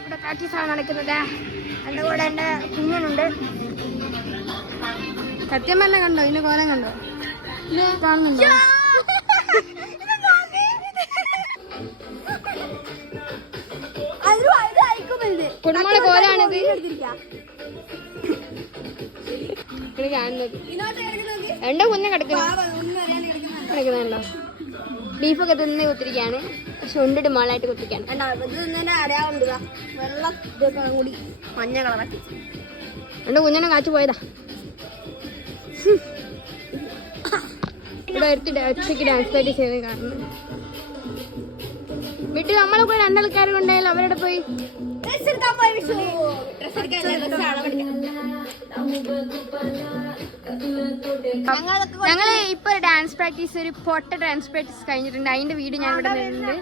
ഇവിടെ പ്രാക്ടീസാണ് നടക്കുന്നത്. എൻ്റെ കൂടെ എൻ്റെ കുഞ്ഞനുണ്ട്. സത്യം പറഞ്ഞ കണ്ടോ ഇതിന്റെ കോലം കണ്ടോ? കാണുന്നുണ്ടോ? കുടുംബ കോലാണിത് കാണുന്നത്. രണ്ടോ കുഞ്ഞ കിടക്കുന്നുണ്ടോ? ബീഫൊക്കെ തിന്ന് കുത്തിരിക്കാണ്. പക്ഷെ ഉണ്ടിട്ട് മോളായിട്ട് കുത്തിരിക്കാണ്. വെള്ളം കൂടി മഞ്ഞ കളറാക്കി രണ്ടോ കുഞ്ഞനെ കാച്ചു പോയതാ. ഇവിടെ ഒറ്റയ്ക്ക് ഡാൻസ് പ്രാക്ടീസ് ചെയ്ത് കാണുന്നു. വീട്ടിൽ നമ്മളെ കൂടെ രണ്ടാൾക്കാരും ഉണ്ടായാലും അവരുടെ പോയി ഞങ്ങള് ഇപ്പൊ ഡാൻസ് പ്രാക്ടീസ് ഒരു പൊട്ട ഡാൻസ് പ്രാക്ടീസ് കഴിഞ്ഞിട്ടുണ്ട്. അതിന്റെ വീഡിയോ ഞാൻ ഇവിടെ നിന്നുണ്ട്.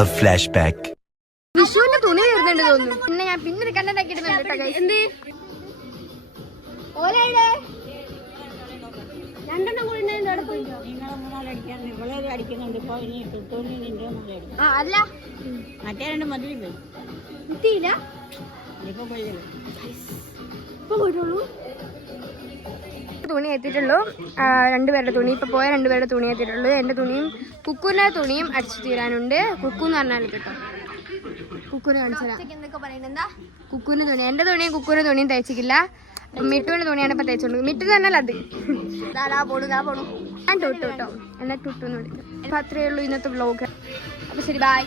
A flashback. വിഷുവിന്റെ തുണി വരുന്നുണ്ട് തോന്നുന്നു. പിന്നെ ഞാൻ പിന്നൊരു കണ്ടന്റ് ആക്കിയിട്ടുണ്ട്. എന്ത് രണ്ടെണ്ണം കൂടി അല്ല മറ്റേ രണ്ട് മതിൽ പോയി കിട്ടിയില്ല. ഇപ്പൊ പോയിട്ടുള്ളൂ. തുണി എത്തിയിട്ടുള്ളൂ. രണ്ടുപേരുടെ തുണി ഇപ്പൊ പോയ രണ്ടുപേരുടെ തുണി എത്തിയിട്ടുള്ളൂ. എന്റെ തുണിയും കുക്കുവിന്റെ തുണിയും അടിച്ചു തീരാനുണ്ട്. കുക്കു എന്ന് പറഞ്ഞാൽ കേട്ടോ, കുക്കുവിനെ കാണിച്ചാ കുക്കുവിന്റെ തുണി. എന്റെ തുണിയും കുക്കുവിന്റെ തുണിയും തയ്ച്ചിട്ടില്ല. മിട്ടുവിന്റെ തുണിയാണ് ഇപ്പൊ തയ്ച്ചോണ്ട്. മിട്ടു തന്നെയല്ല അത്. ഞാൻ ടൂട്ടു കേട്ടോ, എന്നെ ടൂട്ടു എന്ന് വിളിക്കും. അപ്പൊ അത്രയേ ഉള്ളൂ ഇന്നത്തെ വ്ലോഗ്. അപ്പൊ ശരി, ബൈ.